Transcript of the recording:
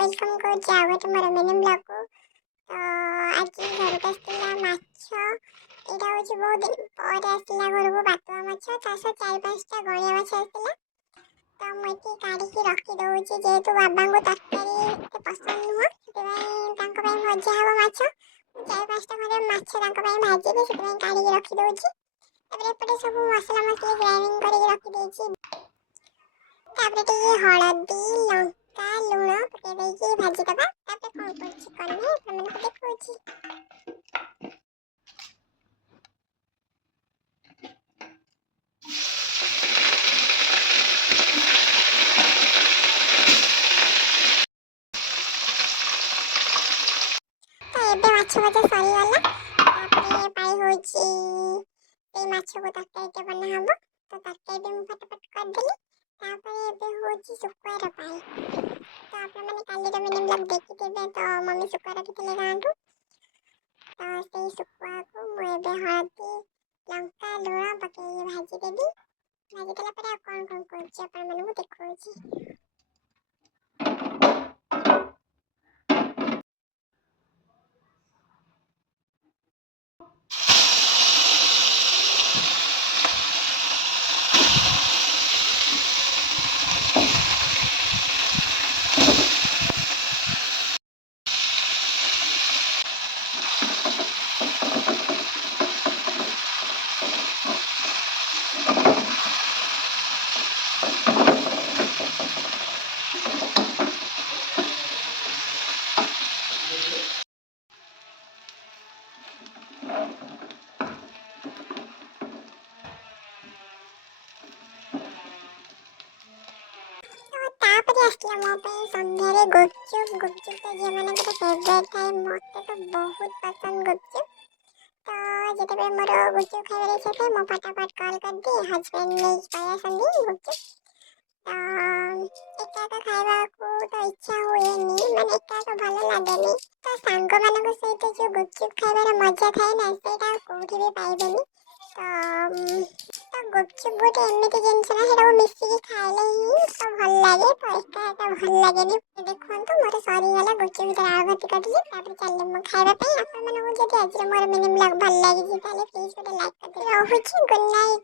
Welcome करुच्ची आउ गोटे मोर mini blog को। तो आज घर को आसला माछ एटा होची बहुत दिन पर आसला घर को बातुआ माछ तास 4-5टा गणिया माछ आसला। तो मुझे काढ़ी रखी दउची जेहेतु बाबा को तरकारी पसंद नुह से भजा हम माछ 4-5टा खंडे माछ भाजी से काढ़ी रखी दउची। एपटे सब मसला मसली ग्राइंडिंग करके रखी देची। तापरे टिके हळदी लंका लुण पके देकी भाजी दबा। तापरे कोन करछि कने तमन को देखौछि। तो एबे माछ भजा सरी वाला तापरे पाई होछि ए माछ को तरकारी के बना हबो। तो तरकारी भी मु फटाफट कर देली। तापरे एबे होछि सुक्वार पाई। तो आप मैंने काली मिनी ब्लॉग देखी थे तो मम्मी सुक्वा रखी गाँठू। तो से सुक्वा को मुझे हळदी लंका लुण पके भाजी देवी। भाजी देला पर कौन कौन करछि अपन मन को देखौछि। आसला मो पे संध्यारे गुपचुप तो जे माने के फेवरेट थाए मते तो बहुत पसंद गुपचुप। तो जेते मोर गुपचुप खाइबार इच्छा थे मो फटाफट कॉल कर दी हस्बैंड ने पाया संदी गुपचुप। तो एका तो खाइबा को तो इच्छा हुएनी माने एका तो भलो लागेनी। तो सांग मानक सहित जो गुपचुप खाइबार मजा थाए ना सेटा कोठी भी पाइबेनी। तो गुपचुप गोटे एमिति जिनस ना हेटा मिसिकी खाइले ही तो भल लागे। तो एका भल लागेनी। देखंतु मोर सरी वाला गुपचुप भीतर आलू भर्ती करली तापर चलले मो खाइबा पे। आपन मन जदि आज मोर मिनी ब्लॉग भल लागी ताले प्लीज गोटे लाइक कर दे। रहुछि गुड नाइट।